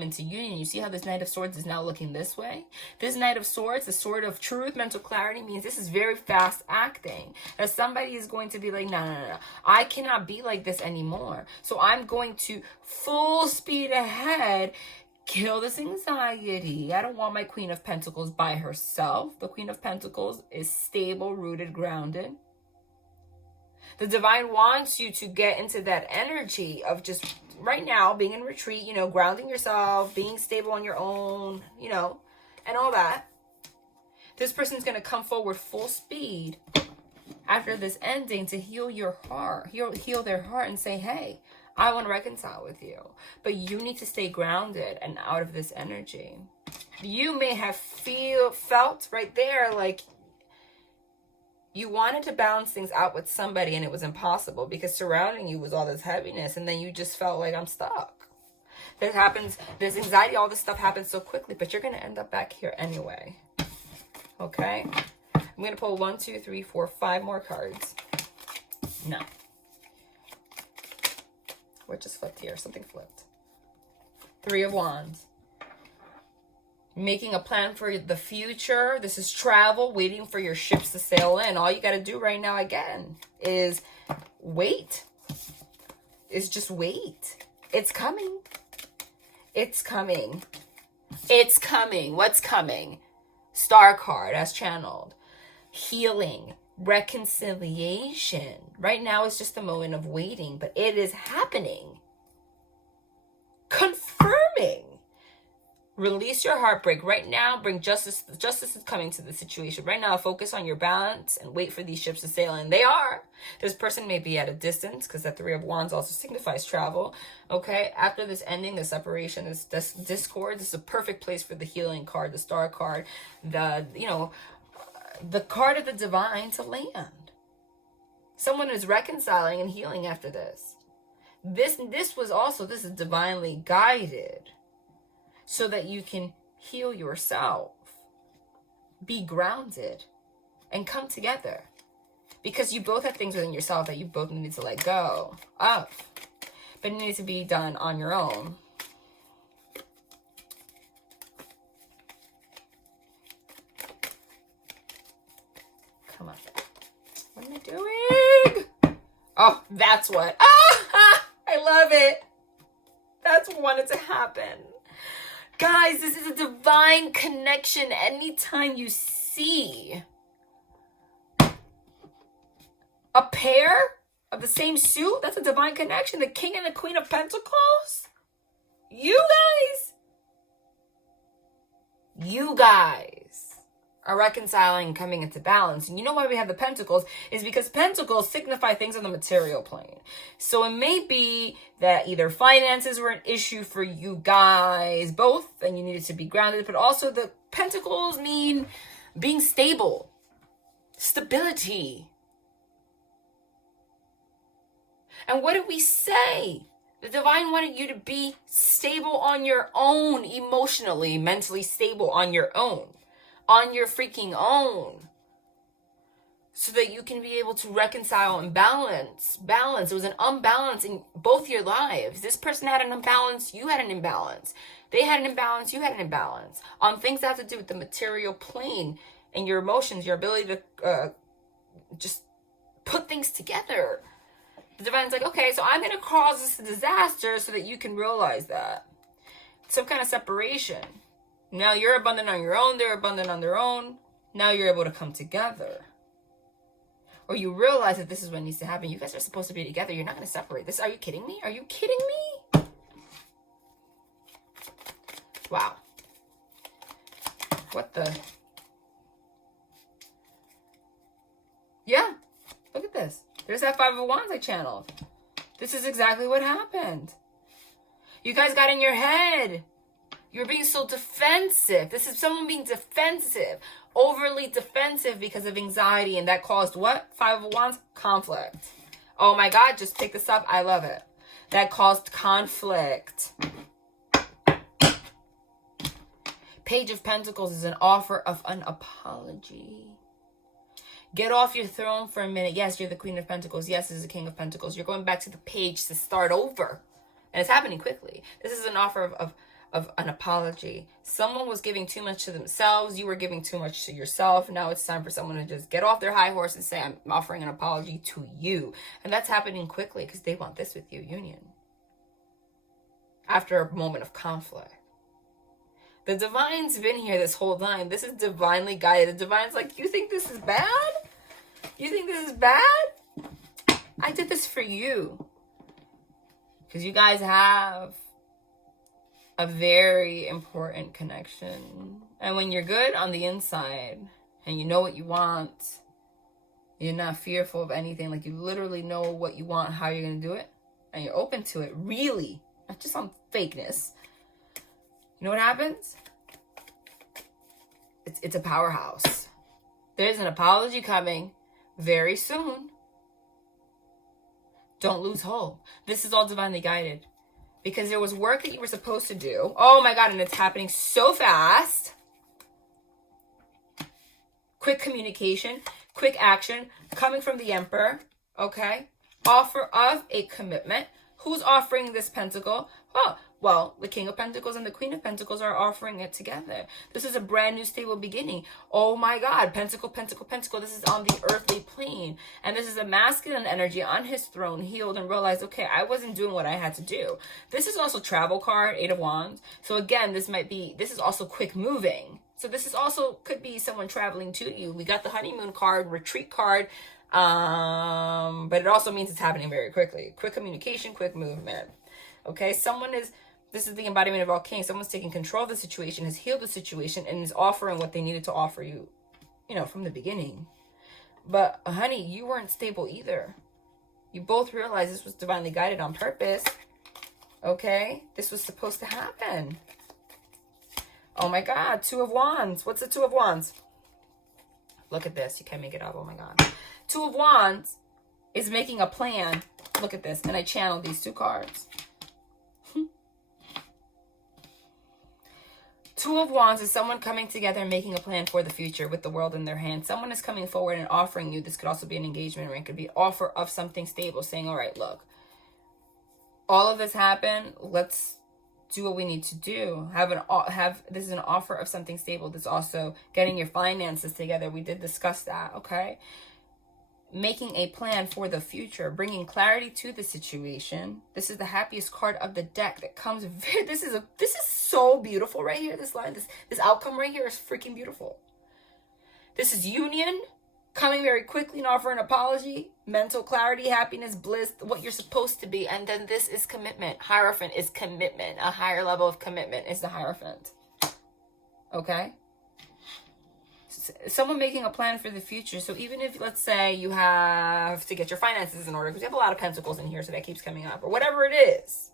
into union. You see how this Knight of Swords is now looking this way? This Knight of Swords, the sword of truth, mental clarity, means this is very fast acting. That somebody is going to be like, no. I cannot be like this anymore. So I'm going to full speed ahead, kill this anxiety. I don't want my Queen of Pentacles by herself. The Queen of Pentacles is stable, rooted, grounded. The divine wants you to get into that energy of just right now being in retreat, grounding yourself, being stable on your own, and all that. This person's going to come forward full speed after this ending to heal your heart, heal their heart and say, hey, I want to reconcile with you. But you need to stay grounded and out of this energy. You may have felt right there like you wanted to balance things out with somebody and it was impossible because surrounding you was all this heaviness, and then you just felt like, I'm stuck. This happens, this anxiety, all this stuff happens so quickly, but you're going to end up back here anyway. Okay? I'm going to pull 1, 2, 3, 4, 5 more cards. No. What just flipped here? Something flipped. 3 of Wands. Making a plan for the future. This is travel, waiting for your ships to sail in. All you got to do right now, again, is wait. Is just wait. It's coming. It's coming. It's coming. What's coming? Star card as channeled. Healing. Reconciliation. Right now it's just a moment of waiting, but it is happening. Confirming. Release your heartbreak right now. Bring justice. Justice is coming to the situation right now. Focus on your balance and wait for these ships to sail in. They are. This person may be at a distance because that 3 of Wands also signifies travel. Okay. After this ending, the separation, this discord, this is a perfect place for the healing card, the star card, the card of the divine to land. Someone is reconciling and healing after this. This is divinely guided so that you can heal yourself, be grounded, and come together. Because you both have things within yourself that you both need to let go of. But it needs to be done on your own. Come on. What am I doing? Oh, that's what. Ah, I love it. That's what wanted to happen. Guys, this is a divine connection. Anytime you see a pair of the same suit, that's a divine connection. The King and the Queen of Pentacles. You guys are reconciling, coming into balance. And you know why we have the Pentacles is because Pentacles signify things on the material plane. So it may be that either finances were an issue for you guys, both, and you needed to be grounded, but also the Pentacles mean being stable, stability. And what did we say? The divine wanted you to be stable on your own, emotionally, mentally stable on your own. On your freaking own, so that you can be able to reconcile and balance. It was an unbalance in both your lives. This person had an imbalance, you had an imbalance. They had an imbalance, you had an imbalance. On things that have to do with the material plane and your emotions, your ability to just put things together. The divine's like, okay, so I'm going to cause this disaster so that you can realize that. Some kind of separation. Now you're abundant on your own, they're abundant on their own. Now you're able to come together. Or you realize that this is what needs to happen. You guys are supposed to be together. You're not going to separate this. Are you kidding me? Are you kidding me? Wow. What the? Yeah. Look at this. There's that Five of Wands I channeled. This is exactly what happened. You guys got in your head. You're being so defensive. This is someone being defensive, overly defensive because of anxiety. And that caused what? Five of Wands? Conflict. Oh my God, just pick this up. I love it. That caused conflict. Page of Pentacles is an offer of an apology. Get off your throne for a minute. Yes, you're the Queen of Pentacles. Yes, this is the King of Pentacles. You're going back to the page to start over. And it's happening quickly. This is an offer of an apology. Someone was giving too much to themselves. You were giving too much to yourself. Now it's time for someone to just get off their high horse and say, I'm offering an apology to you. And that's happening quickly because they want this with you, union. After a moment of conflict. The divine's been here this whole time. This is divinely guided. The divine's like, you think this is bad? You think this is bad? I did this for you. Because you guys have a very important connection. And when you're good on the inside and you know what you want, you're not fearful of anything. Like you literally know what you want, how you're going to do it, and you're open to it. Really. Not just on fakeness. You know what happens? It's a powerhouse. There's an apology coming very soon. Don't lose hope. This is all divinely guided. Because there was work that you were supposed to do. Oh my God, and it's happening so fast. Quick communication, quick action, coming from the Emperor, okay? Offer of a commitment. Who's offering this pentacle? Oh, well, the King of Pentacles and the Queen of Pentacles are offering it together. This is a brand new stable beginning. Oh my God, Pentacle, Pentacle, Pentacle. This is on the earthly plane. And this is a masculine energy on his throne, healed and realized, okay, I wasn't doing what I had to do. This is also travel card, Eight of Wands. So again, this is also quick moving. So this is also, could be someone traveling to you. We got the honeymoon card, retreat card. But it also means it's happening very quickly. Quick communication, quick movement. Okay, this is the embodiment of all kings. Someone's taking control of the situation, has healed the situation, and is offering what they needed to offer you, from the beginning. But, honey, you weren't stable either. You both realized this was divinely guided on purpose. Okay? This was supposed to happen. Oh, my God. Two of Wands. What's the Two of Wands? Look at this. You can't make it up. Oh, my God. Two of Wands is making a plan. Look at this. And I channeled these two cards. Two of Wands is someone coming together and making a plan for the future with the world in their hand. Someone is coming forward and offering you. This could also be an engagement ring. It could be offer of something stable, saying, all right, look, all of this happened. Let's do what we need to do. This is an offer of something stable. This is also getting your finances together. We did discuss that, okay? Making a plan for the future, bringing clarity to the situation. This is the happiest card of the deck that comes this is so beautiful right here. This line, this outcome right here is freaking beautiful. This is union coming very quickly and offer an apology, mental clarity, happiness, bliss, what you're supposed to be. And then this is commitment. Hierophant is commitment. A higher level of commitment is the Hierophant. Okay? Someone making a plan for the future. So even if, let's say, you have to get your finances in order, because you have a lot of Pentacles in here, so that keeps coming up, or whatever it is.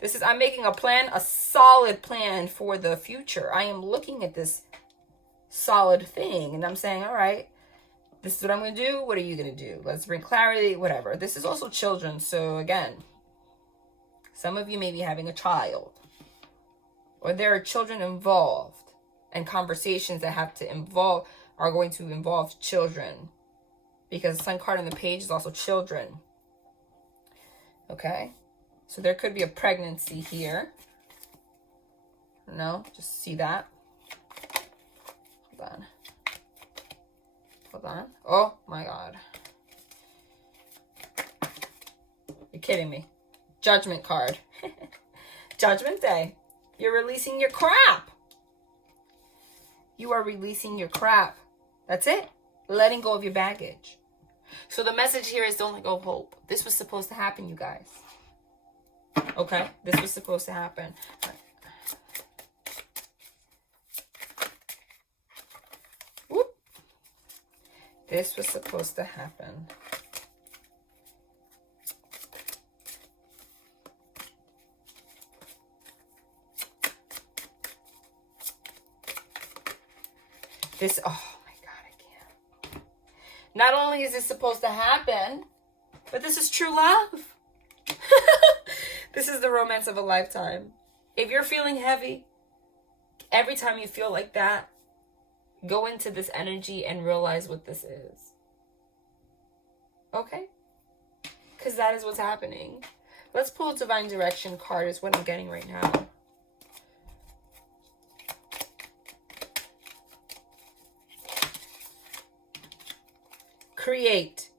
This is, I'm making a plan, a solid plan for the future. I am looking at this solid thing, and I'm saying, all right, this is what I'm going to do. What are you going to do? Let's bring clarity, whatever. This is also children. So again, some of you may be having a child, or there are children involved. And conversations that have to involve are going to involve children, because the Sun card on the page is also children. Okay, so there could be a pregnancy here. No, just see that. Hold on. Hold on. Oh my God. You're kidding me. Judgment card. Judgment Day. You're releasing your crap. You are releasing your crap. That's it. Letting go of your baggage. So the message here is don't let go of hope. This was supposed to happen, you guys. Okay? This was supposed to happen. All right. Whoop. This was supposed to happen. This, oh my God, I can't. Not only is this supposed to happen, but this is true love. This is the romance of a lifetime. If you're feeling heavy, every time you feel like that, go into this energy and realize what this is. Okay? Because that is what's happening. Let's pull a Divine Direction card is what I'm getting right now. Create.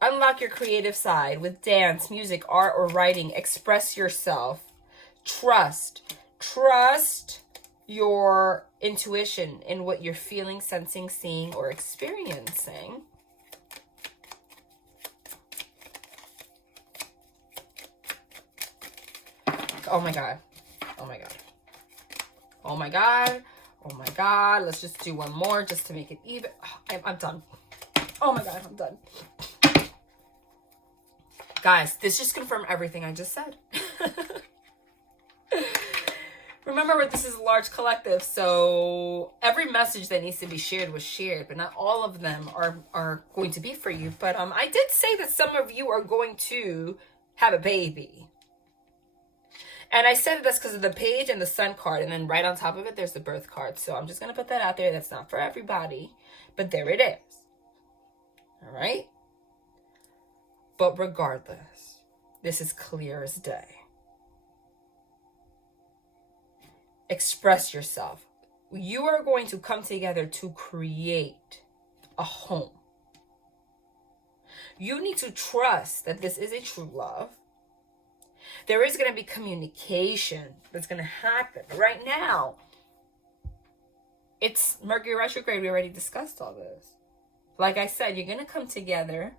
Unlock your creative side with dance, music, art, or writing. Express yourself. Trust. Trust your intuition in what you're feeling, sensing, seeing, or experiencing. Oh my God. Oh my God. Oh my God. Oh my God. Let's just do one more just to make it even. Oh, I'm done. Oh my God, I'm done. Guys, this just confirmed everything I just said. Remember, this is a large collective, so every message that needs to be shared was shared, but not all of them are going to be for you. But I did say that some of you are going to have a baby. And I said that's because of the page and the Sun card, and then right on top of it, there's the birth card. So I'm just going to put that out there. That's not for everybody, but there it is. All right? But regardless, this is clear as day. Express yourself. You are going to come together to create a home. You need to trust that this is a true love. There is going to be communication that's going to happen. Right now, it's Mercury Retrograde. We already discussed all this. Like I said, you're going to come together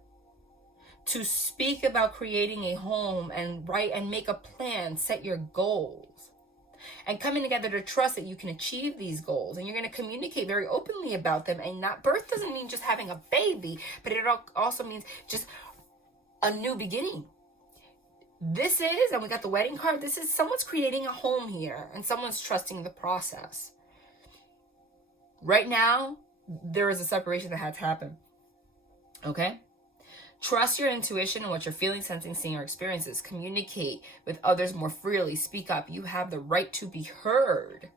to speak about creating a home and write and make a plan, set your goals. And coming together to trust that you can achieve these goals. And you're going to communicate very openly about them. And not birth doesn't mean just having a baby, but it also means just a new beginning. This is, and we got the wedding card, this is someone's creating a home here. And someone's trusting the process. Right now, there is a separation that had to happen. Okay? Trust your intuition and what you're feeling, sensing, seeing, or experiences. Communicate with others more freely. Speak up. You have the right to be heard.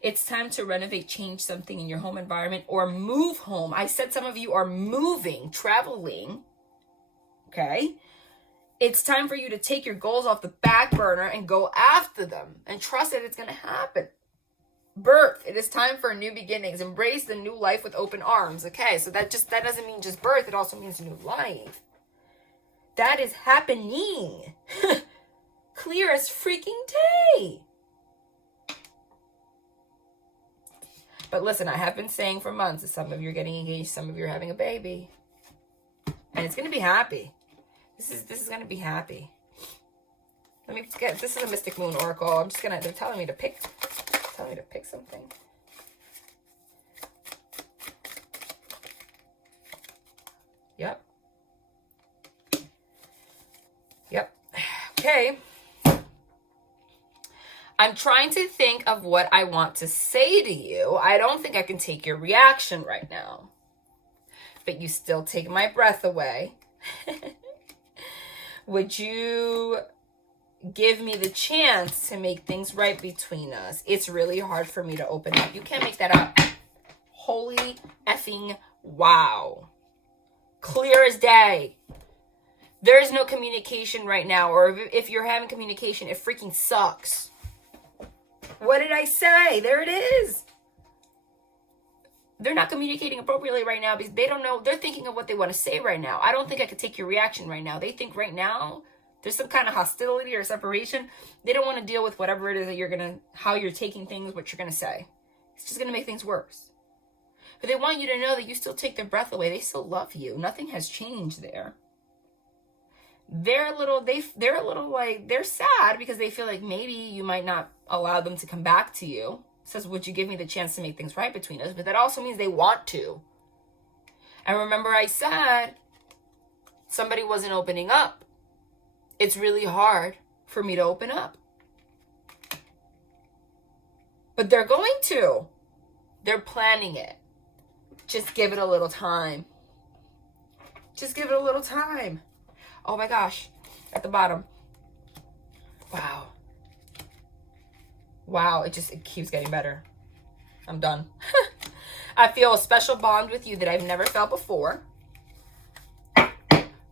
It's time to renovate, change something in your home environment, or move home. I said some of you are moving, traveling. Okay? It's time for you to take your goals off the back burner and go after them. And trust that it's going to happen. Birth. It is time for new beginnings. Embrace the new life with open arms. Okay, so that doesn't mean just birth. It also means new life. That is happening. Clear as freaking day. But listen, I have been saying for months that some of you are getting engaged, some of you are having a baby. And it's going to be happy. This is going to be happy. Let me get, this is a Mystic Moon Oracle. They're telling me to pick something. Yep. Okay. I'm trying to think of what I want to say to you. I don't think I can take your reaction right now. But you still take my breath away. Would you give me the chance to make things right between us? It's really hard for me to open up. You can't make that up. Holy effing wow. Clear as day. There is no communication right now. Or if you're having communication, it freaking sucks. What did I say? There it is. They're not communicating appropriately right now because they don't know. They're thinking of what they want to say right now. I don't think I could take your reaction right now. They think right now there's some kind of hostility or separation. They don't want to deal with whatever it is that how you're taking things, what you're going to say. It's just going to make things worse. But they want you to know that you still take their breath away. They still love you. Nothing has changed there. They're sad because they feel like maybe you might not allow them to come back to you. Says, would you give me the chance to make things right between us? But that also means they want to. And remember I said somebody wasn't opening up. It's really hard for me to open up. But they're going to. They're planning it. Just give it a little time. Just give it a little time. Oh my gosh. At the bottom. Wow. Wow, it keeps getting better. I'm done. I feel a special bond with you that I've never felt before.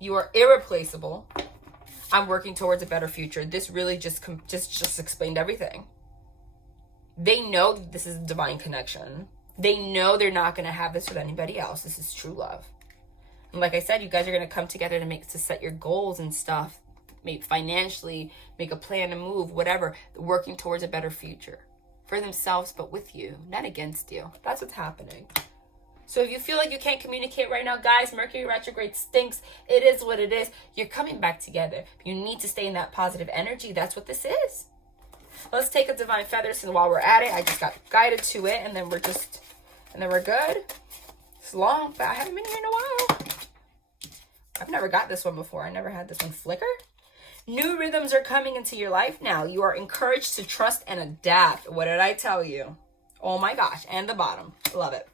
You are irreplaceable. I'm working towards a better future. This really just explained everything. They know this is a divine connection. They know they're not going to have this with anybody else. This is true love. And like I said, you guys are going to come together to set your goals and stuff. Maybe financially, make a plan to move, whatever, working towards a better future for themselves, but with you, not against you. That's what's happening. So if you feel like you can't communicate right now, guys, Mercury retrograde stinks. It is what it is. You're coming back together. You need to stay in that positive energy. That's what this is. Let's take a divine feather. So while we're at it, I just got guided to it, and then we're good. It's long, but I haven't been here in a while. I've never got this one before. I never had this one flicker. New rhythms are coming into your life now. You are encouraged to trust and adapt. What did I tell you? Oh my gosh. And the bottom. Love it.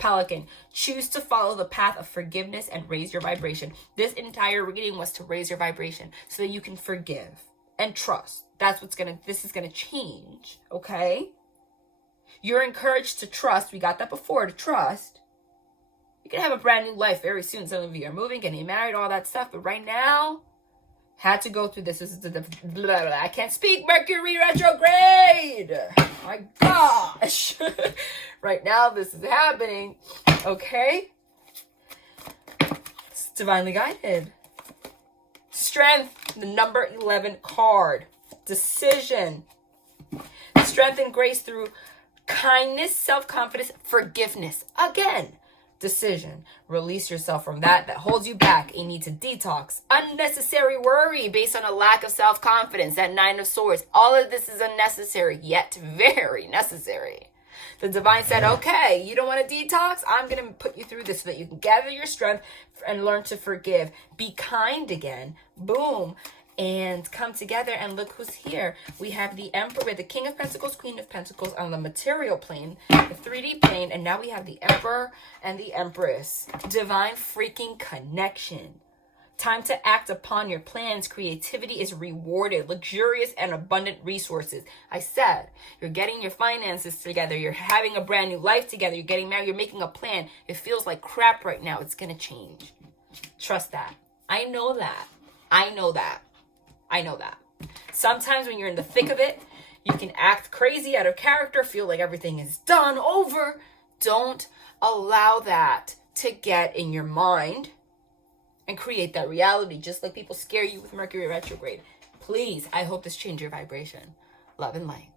Pelican. Choose to follow the path of forgiveness and raise your vibration. This entire reading was to raise your vibration so that you can forgive and trust. This is going to change. Okay? You're encouraged to trust. We got that before, to trust. You can have a brand new life very soon. Some of you are moving, getting married, all that stuff. But right now, had to go through this. This is I can't speak. Mercury retrograde. My gosh. Right now, this is happening. Okay. It's divinely guided. Strength. The number 11 card. Decision. Strength and grace through kindness, self-confidence, forgiveness. Again. Decision. Release yourself from that holds you back. A need to detox. Unnecessary worry based on a lack of self-confidence. That 9 of Swords. All of this is unnecessary, yet very necessary. The divine said, okay, you don't want to detox? I'm going to put you through this so that you can gather your strength and learn to forgive. Be kind again. Boom. and come together. And look who's here. We have the Emperor, the King of Pentacles, Queen of Pentacles on the material plane, the 3D plane, and now we have the Emperor and the Empress. Divine freaking connection. Time to act upon your plans. Creativity is rewarded. Luxurious and abundant resources. I said, you're getting your finances together. You're having a brand new life together. You're getting married. You're making a plan. It feels like crap right now. It's going to change. Trust that. I know that. I know that. I know that. Sometimes when you're in the thick of it, you can act crazy, out of character, feel like everything is done, over. Don't allow that to get in your mind and create that reality, just like people scare you with Mercury retrograde. Please, I hope this changed your vibration. Love and light.